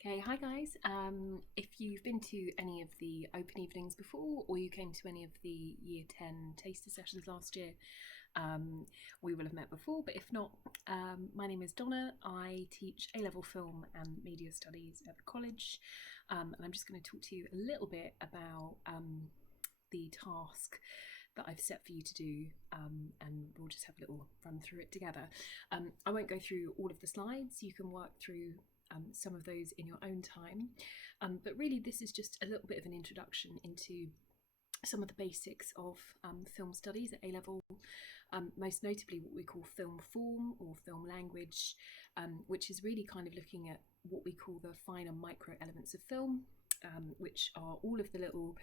Okay, hi guys. If you've been to any of the open evenings before, or you came to any of the Year 10 taster sessions last year, we will have met before, but if not, my name is Donna. I teach A-level film and media studies at the college, and I'm just going to talk to you a little bit about the task that I've set for you to do, and we'll just have a little run through it together. I won't go through all of the slides. You can work through some of those in your own time, but really this is just a little bit of an introduction into some of the basics of film studies at A-level, most notably what we call film form or film language, which is really kind of looking at what we call the finer micro elements of film, which are all of the little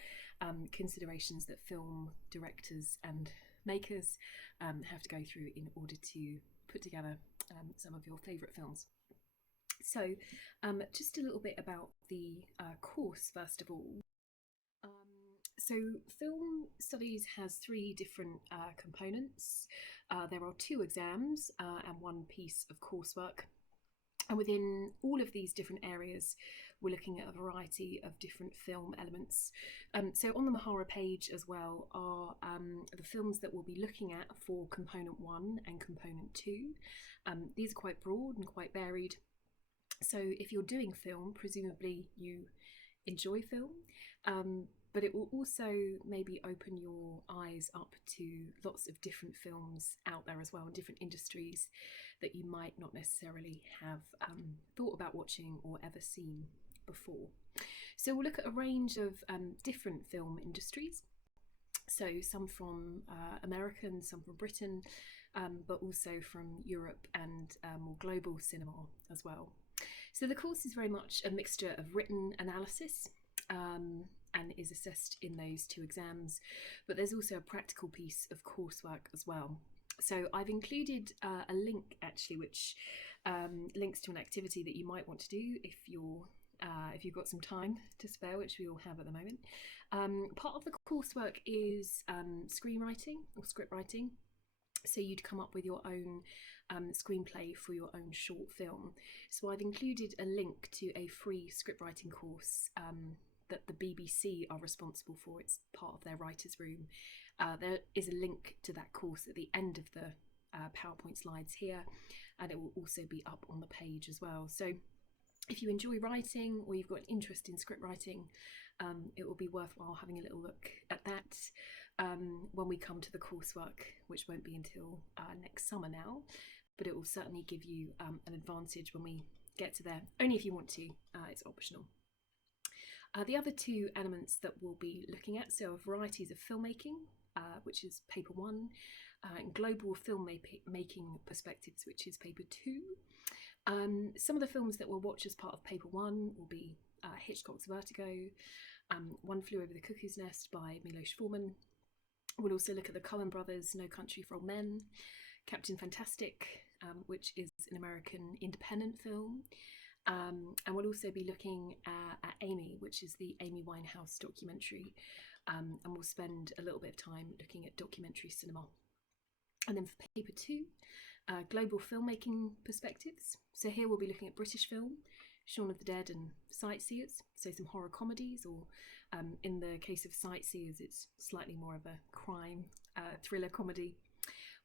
considerations that film directors and makers have to go through in order to put together some of your favourite films. So just a little bit about the course first of all. So film studies has three different components. There are two exams and one piece of coursework. And within all of these different areas, we're looking at a variety of different film elements. So on the Mahara page as well are the films that we'll be looking at for component 1 and component 2. These are quite broad and quite varied. So if you're doing film, presumably you enjoy film, but it will also maybe open your eyes up to lots of different films out there as well, in different industries that you might not necessarily have thought about watching or ever seen before. So we'll look at a range of different film industries. So some from America and some from Britain, but also from Europe and more global cinema as well. So the course is very much a mixture of written analysis and is assessed in those two exams, but there's also a practical piece of coursework as well. So I've included a link actually which links to an activity that you might want to do if you've got some time to spare, which we all have at the moment. Part of the coursework is screenwriting or script writing. So you'd come up with your own screenplay for your own short film. So I've included a link to a free script writing course that the BBC are responsible for. It's part of their writer's room. There is a link to that course at the end of the PowerPoint slides here, and it will also be up on the page as well. So if you enjoy writing or you've got an interest in script writing, it will be worthwhile having a little look at that when we come to the coursework, which won't be until next summer now, but it will certainly give you an advantage when we get to there, only if you want to, it's optional. The other two elements that we'll be looking at, so varieties of filmmaking, which is paper 1, and global filmmaking perspectives, which is paper 2. Some of the films that we'll watch as part of paper 1 will be Hitchcock's Vertigo, One Flew Over the Cuckoo's Nest by Milos Forman. We'll also look at the Coen brothers' No Country for Old Men, Captain Fantastic, which is an American independent film, and we'll also be looking at Amy, which is the Amy Winehouse documentary, and we'll spend a little bit of time looking at documentary cinema. And then for paper 2, global filmmaking perspectives. So here we'll be looking at British film, Shaun of the Dead and Sightseers, so some horror comedies, or in the case of Sightseers, it's slightly more of a crime thriller comedy.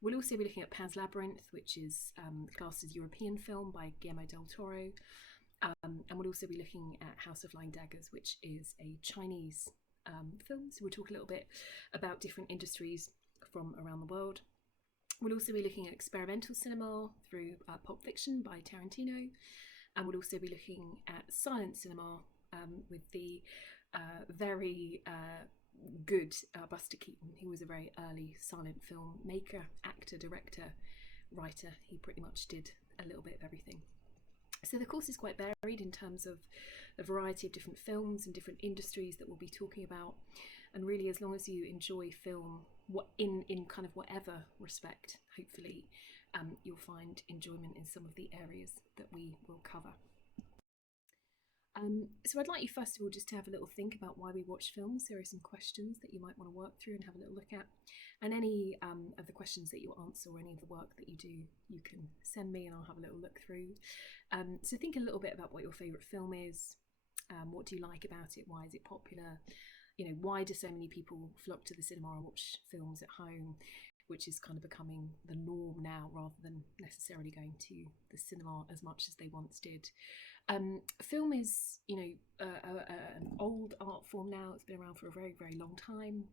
We'll also be looking at Pan's Labyrinth, which is classed as European film by Guillermo del Toro, and we'll also be looking at House of Flying Daggers, which is a Chinese film. So we'll talk a little bit about different industries from around the world. We'll also be looking at experimental cinema through Pulp Fiction by Tarantino, and we'll also be looking at silent cinema with the very good Buster Keaton, who was a very early silent film maker, actor, director, writer. He pretty much did a little bit of everything. So the course is quite varied in terms of a variety of different films and different industries that we'll be talking about, and really as long as you enjoy film in kind of whatever respect, hopefully you'll find enjoyment in some of the areas that we will cover. So I'd like you first of all just to have a little think about why we watch films. There are some questions that you might want to work through and have a little look at. And any of the questions that you answer or any of the work that you do, you can send me and I'll have a little look through. So think a little bit about what your favourite film is. What do you like about it? Why is it popular? Why do so many people flock to the cinema and watch films at home, which is kind of becoming the norm now rather than necessarily going to the cinema as much as they once did. Film is, an old art form now. It's been around for a very, very long time.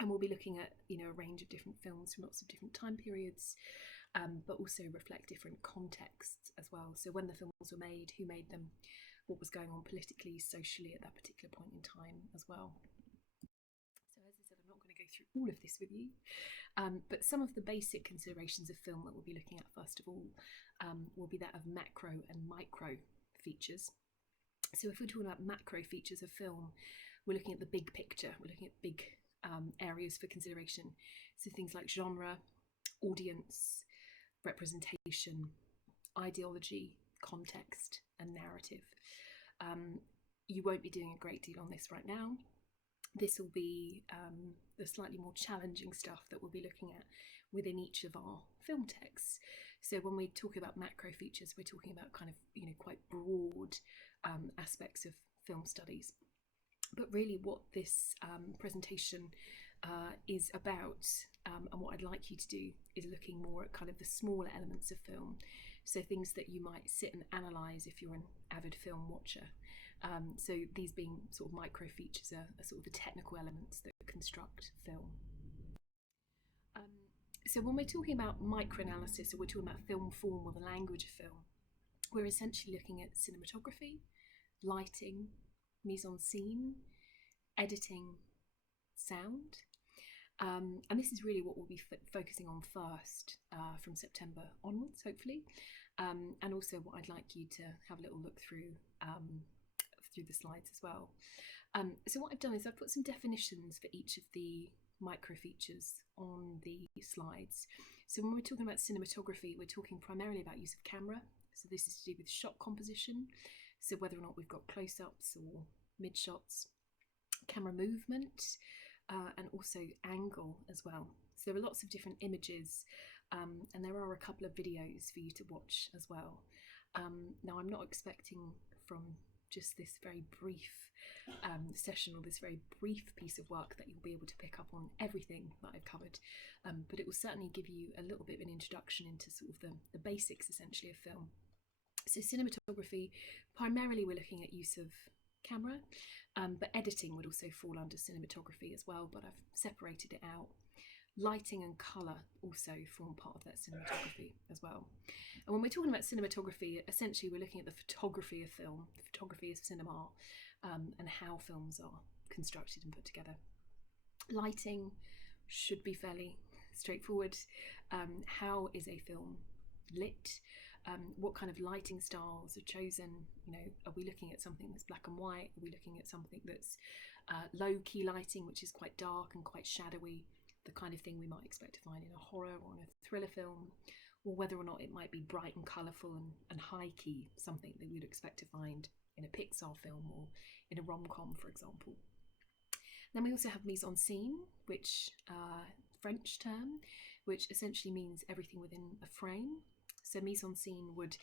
And we'll be looking at, a range of different films from lots of different time periods, but also reflect different contexts as well. So when the films were made, who made them, what was going on politically, socially at that particular point in time as well. So as I said, I'm not going to go through all of this with you, but some of the basic considerations of film that we'll be looking at first of all will be that of macro and micro features. So if we're talking about macro features of film, we're looking at the big picture, we're looking at big areas for consideration. So things like genre, audience, representation, ideology, context, and narrative. You won't be doing a great deal on this right now. This will be the slightly more challenging stuff that we'll be looking at within each of our film texts. So when we talk about macro features, we're talking about kind of, quite broad aspects of film studies. But really what this presentation is about, and what I'd like you to do, is looking more at kind of the smaller elements of film. So things that you might sit and analyse if you're an avid film watcher. So these being sort of micro features are sort of the technical elements that construct film. So when we're talking about microanalysis, or we're talking about film form or the language of film, we're essentially looking at cinematography, lighting, mise-en-scene, editing, sound. And this is really what we'll be focusing on first from September onwards, hopefully. And also what I'd like you to have a little look through the slides as well. So what I've done is I've put some definitions for each of the micro features on the slides. So when we're talking about cinematography, we're talking primarily about use of camera. So this is to do with shot composition. So whether or not we've got close-ups or mid-shots, camera movement, and also angle as well. So there are lots of different images, and there are a couple of videos for you to watch as well. Now I'm not expecting from just this very brief session or this very brief piece of work that you'll be able to pick up on everything that I've covered, but it will certainly give you a little bit of an introduction into sort of the basics essentially of film. So cinematography, primarily we're looking at use of camera, but editing would also fall under cinematography as well, but I've separated it out. Lighting and colour also form part of that cinematography as well. And when we're talking about cinematography, essentially we're looking at the photography of film, the photography of cinema, and how films are constructed and put together. Lighting should be fairly straightforward. How is a film lit? What kind of lighting styles are chosen? Are we looking at something that's black and white? Are we looking at something that's low key lighting, which is quite dark and quite shadowy, the kind of thing we might expect to find in a horror or in a thriller film, or whether or not it might be bright and colourful and high key, something that we'd expect to find in a Pixar film or in a rom-com, for example. Then we also have mise-en-scene, which French term, which essentially means everything within a frame. So mise-en-scene would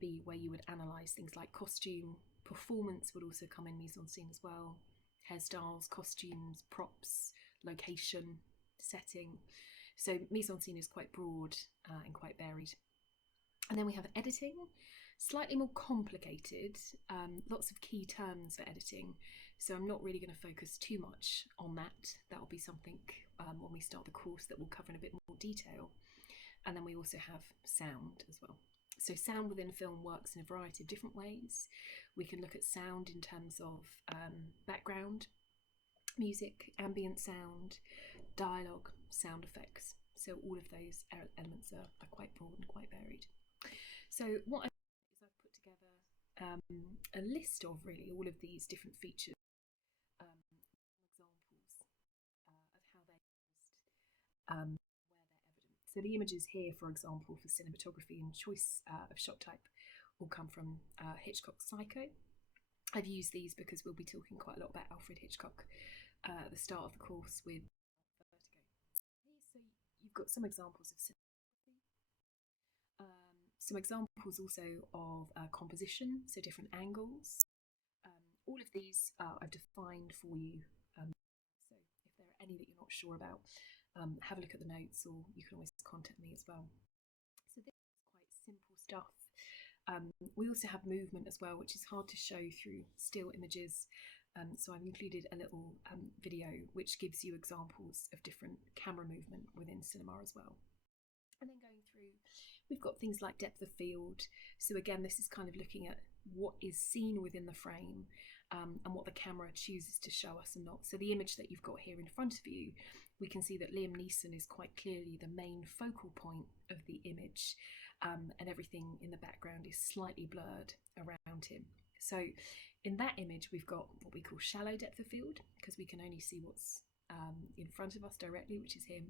be where you would analyse things like costume, performance would also come in mise-en-scene as well, hairstyles, costumes, props, location, setting. So mise-en-scene is quite broad and quite varied. And then we have editing, slightly more complicated, lots of key terms for editing. So I'm not really going to focus too much on that. That will be something when we start the course that we'll cover in a bit more detail. And then we also have sound as well. So sound within film works in a variety of different ways. We can look at sound in terms of background music, ambient sound, dialogue, sound effects. So all of those elements are quite broad and quite varied. So what I've done is I've put together a list of really all of these different features, examples of how they're used, where they're evident. So the images here, for example, for cinematography and choice of shot type all come from Hitchcock's Psycho. I've used these because we'll be talking quite a lot about Alfred Hitchcock at the start of the course with Vertigo. So you've got some examples of some examples also of composition, so different angles. All of these I've defined for you. So if there are any that you're not sure about, have a look at the notes, or you can always contact me as well. So this is quite simple stuff. We also have movement as well, which is hard to show through still images. So I've included a little video which gives you examples of different camera movement within cinema as well. And then going through, we've got things like depth of field. So again, this is kind of looking at what is seen within the frame and what the camera chooses to show us and not. So the image that you've got here in front of you, we can see that Liam Neeson is quite clearly the main focal point of the image, and everything in the background is slightly blurred around him. So in that image, we've got what we call shallow depth of field, because we can only see what's in front of us directly, which is him.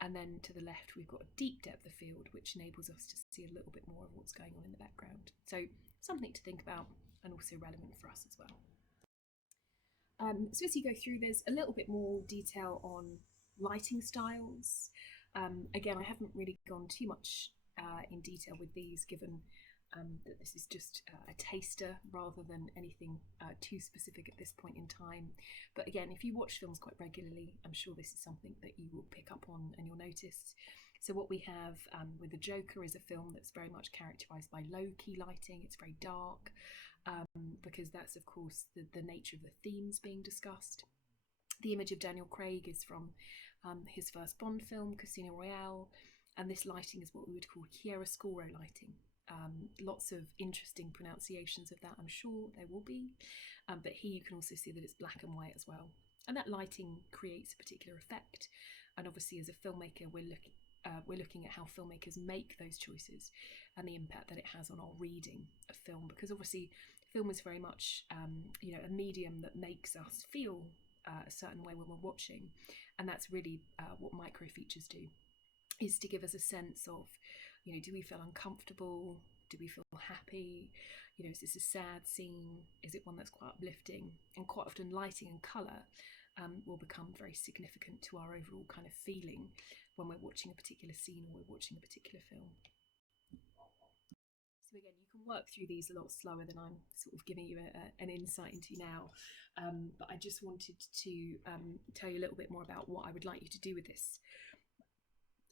And then to the left, we've got a deep depth of field, which enables us to see a little bit more of what's going on in the background. So something to think about, and also relevant for us as well. So as you go through, there's a little bit more detail on lighting styles. Again, I haven't really gone too much in detail with these, given that this is just a taster rather than anything too specific at this point in time. But again, if you watch films quite regularly, I'm sure this is something that you will pick up on and you'll notice. So what we have with The Joker is a film that's very much characterised by low-key lighting. It's very dark, because that's, of course, the nature of the themes being discussed. The image of Daniel Craig is from his first Bond film, Casino Royale, and this lighting is what we would call chiaroscuro lighting. Lots of interesting pronunciations of that, I'm sure there will be, but here you can also see that it's black and white as well, and that lighting creates a particular effect. And obviously, as a filmmaker, we're looking at how filmmakers make those choices and the impact that it has on our reading of film, because obviously film is very much a medium that makes us feel a certain way when we're watching, and that's really what micro features do, is to give us a sense of, do we feel uncomfortable? Do we feel happy? Is this a sad scene? Is it one that's quite uplifting? And quite often lighting and colour will become very significant to our overall kind of feeling when we're watching a particular scene or we're watching a particular film. So again, you can work through these a lot slower than I'm sort of giving you an insight into now. But I just wanted to tell you a little bit more about what I would like you to do with this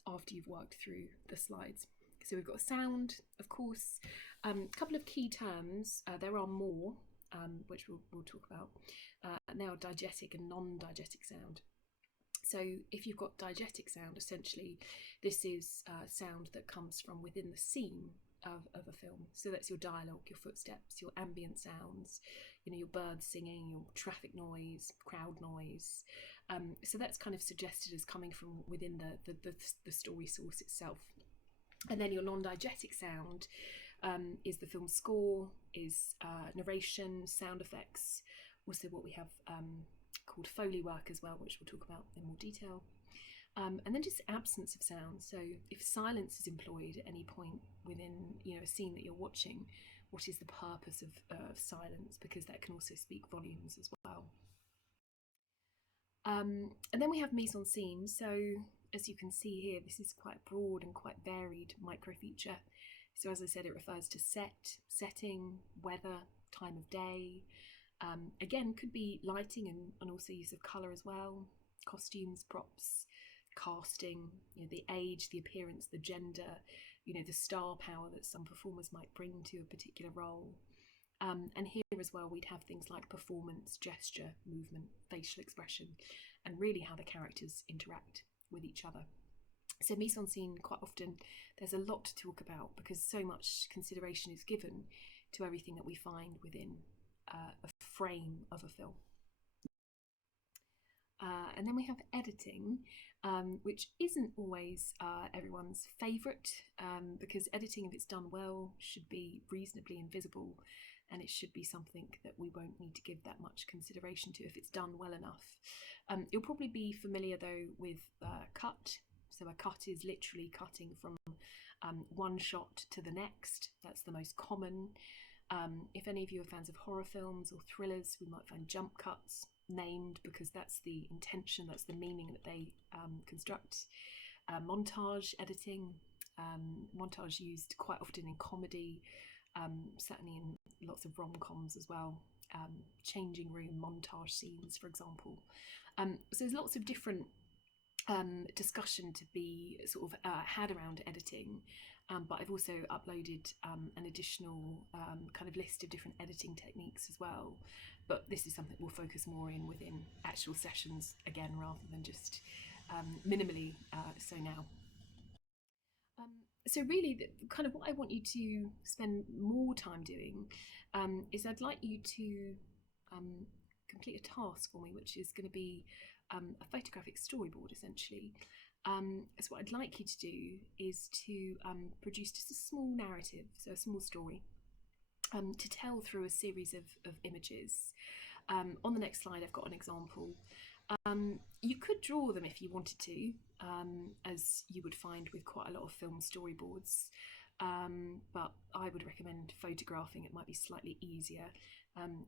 after you've worked through the slides. So we've got sound, of course, a couple of key terms. There are more, which we'll talk about. Now, diegetic and non-diegetic sound. So if you've got diegetic sound, essentially, this is sound that comes from within the scene of a film. So that's your dialogue, your footsteps, your ambient sounds, your birds singing, your traffic noise, crowd noise. So that's kind of suggested as coming from within the story source itself. And then your non-diegetic sound is the film score, is narration, sound effects, also what we have called Foley work as well, which we'll talk about in more detail. And then just absence of sound. So if silence is employed at any point within a scene that you're watching, what is the purpose of silence? Because that can also speak volumes as well. And then we have mise en scene. So as you can see here, this is quite broad and quite varied micro feature. So as I said, it refers to setting, weather, time of day. Again, could be lighting and also use of colour as well, costumes, props, casting, the age, the appearance, the gender, the star power that some performers might bring to a particular role. And here as well, we'd have things like performance, gesture, movement, facial expression, and really how the characters interact with each other. So mise en scene, quite often, there's a lot to talk about because so much consideration is given to everything that we find within a frame of a film. And then we have editing, which isn't always everyone's favourite, because editing, if it's done well, should be reasonably invisible, and it should be something that we won't need to give that much consideration to if it's done well enough. You'll probably be familiar though with cut. So a cut is literally cutting from one shot to the next. That's the most common. If any of you are fans of horror films or thrillers, we might find jump cuts named because that's the intention, that's the meaning that they construct. Montage editing, montage used quite often in comedy, certainly in lots of rom-coms as well. Changing room montage scenes, for example. So there's lots of different discussion to be sort of had around editing, but I've also uploaded an additional kind of list of different editing techniques as well. But this is something we'll focus more in within actual sessions again, rather than just minimally so now. So really, kind of what I want you to spend more time doing is I'd like you to complete a task for me, which is going to be a photographic storyboard, essentially. So what I'd like you to do is to produce just a small narrative, so a small story, to tell through a series of images. On the next slide, I've got an example. You could draw them if you wanted to, as you would find with quite a lot of film storyboards, but I would recommend photographing. It might be slightly easier,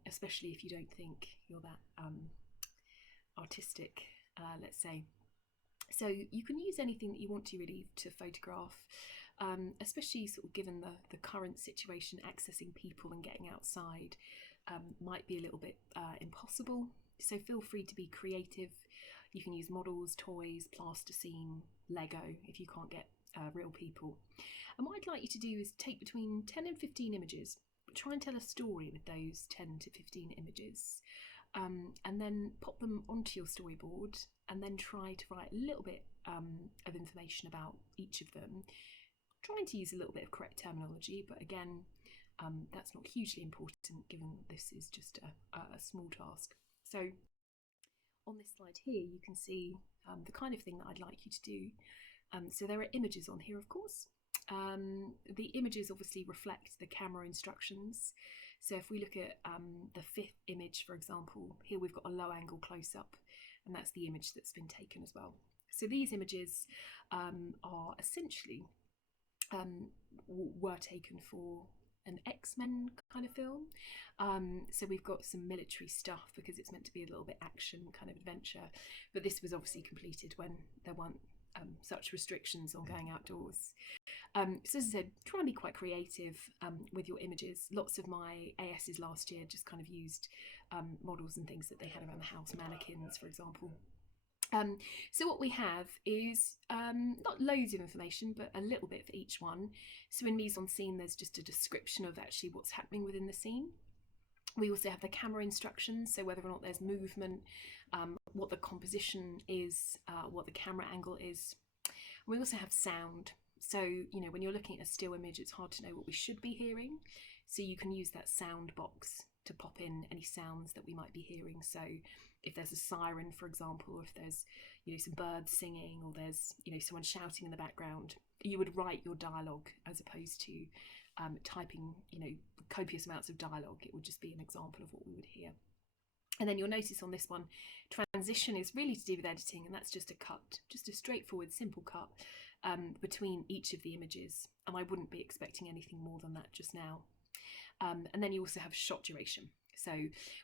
especially if you don't think you're that artistic, let's say. So you can use anything that you want to really to photograph, especially sort of given the current situation. Accessing people and getting outside might be a little bit impossible. So feel free to be creative. You can use models, toys, plasticine, Lego if you can't get real people. And what I'd like you to do is take between 10 and 15 images, try and tell a story with those 10 to 15 images, and then pop them onto your storyboard, and then try to write a little bit of information about each of them, trying to use a little bit of correct terminology, but again, that's not hugely important given this is just a small task. So on this slide here, you can see the kind of thing that I'd like you to do. So there are images on here, of course. The images obviously reflect the camera instructions. So if we look at the 5th image, for example, here we've got a low angle close-up, and that's the image that's been taken as well. So these images are essentially were taken for an X-Men kind of film. So we've got some military stuff because it's meant to be a little bit action kind of adventure, but this was obviously completed when there weren't such restrictions on going outdoors. So as I said, try and be quite creative with your images. Lots of my ASs last year just kind of used models and things that they had around the house, mannequins, for example. So what we have is not loads of information, but a little bit for each one. So in mise en scene, there's just a description of actually what's happening within the scene. We also have the camera instructions, so whether or not there's movement, what the composition is, what the camera angle is. We also have sound. So, you know, when you're looking at a still image, it's hard to know what we should be hearing. So you can use that sound box to pop in any sounds that we might be hearing. So if there's a siren, for example, or if there's, you know, some birds singing, or there's, you know, someone shouting in the background, you would write your dialogue as opposed to typing, you know, copious amounts of dialogue. It would just be an example of what we would hear. And then you'll notice on this one, transition is really to do with editing, and that's just a cut, just a straightforward, simple cut between each of the images. And I wouldn't be expecting anything more than that just now. And then you also have shot duration. So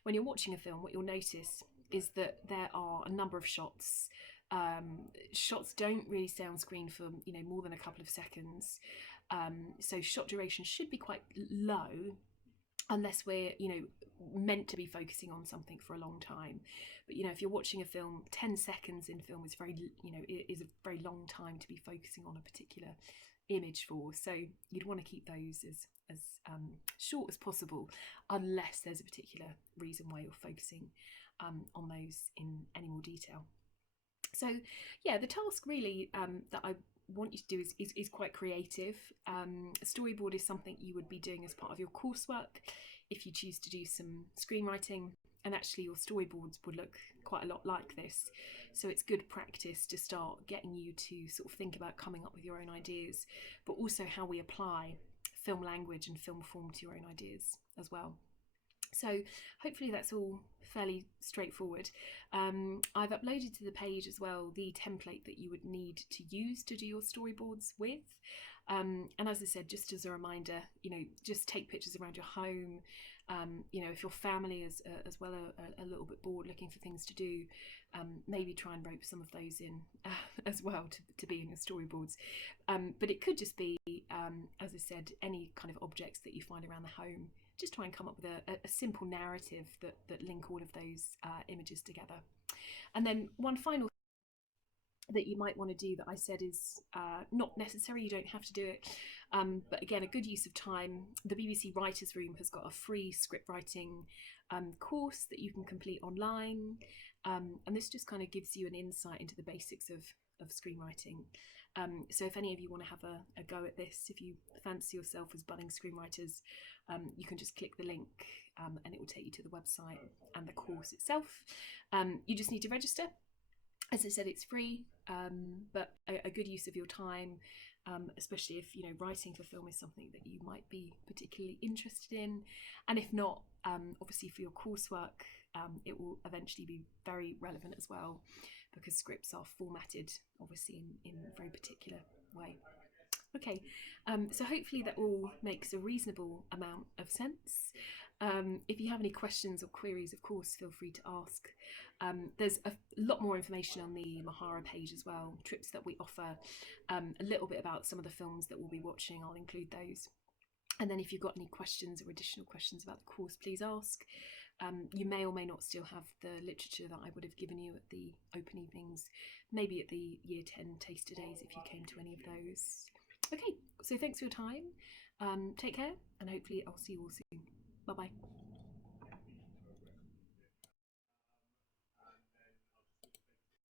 when you're watching a film, what you'll notice is that there are a number of shots. Shots don't really stay on screen for, you know, more than a couple of seconds. So shot duration should be quite low, unless we're, you know, meant to be focusing on something for a long time. But, you know, if you're watching a film, 10 seconds in film is very, you know, it is a very long time to be focusing on a particular image for. So you'd want to keep those as short as possible, unless there's a particular reason why you're focusing on those in any more detail. So yeah, the task really that I want you to do is quite creative. A storyboard is something you would be doing as part of your coursework if you choose to do some screenwriting, and actually your storyboards would look quite a lot like this. So it's good practice to start getting you to sort of think about coming up with your own ideas, but also how we apply film language and film form to your own ideas as well. So hopefully that's all fairly straightforward. I've uploaded to the page as well the template that you would need to use to do your storyboards with. And as I said, just as a reminder, just take pictures around your home. If your family is as well a little bit bored looking for things to do, maybe try and rope some of those in as well to be in your storyboards. But it could just be, as I said, any kind of objects that you find around the home. Just try and come up with a simple narrative that link all of those images together. And then one final that you might want to do that I said is not necessary, you don't have to do it, but again, a good use of time. The BBC Writers Room has got a free script writing course that you can complete online, and this just kind of gives you an insight into the basics of screenwriting. So if any of you want to have a go at this, if you fancy yourself as budding screenwriters, you can just click the link and it will take you to the website and the course itself. You just need to register. As I said, it's free, but a good use of your time, especially if writing for film is something that you might be particularly interested in, and if not, obviously for your coursework, it will eventually be very relevant as well, because scripts are formatted obviously in a very particular way. Okay, so hopefully that all makes a reasonable amount of sense. If you have any questions or queries, of course, feel free to ask. There's a lot more information on the Mahara page as well, trips that we offer, a little bit about some of the films that we'll be watching. I'll include those. And then if you've got any questions or additional questions about the course, please ask. You may or may not still have the literature that I would have given you at the open evenings, maybe at the Year 10 taster days if you came to any of those. Okay, so thanks for your time. Take care, and hopefully I'll see you all soon. Bye-bye.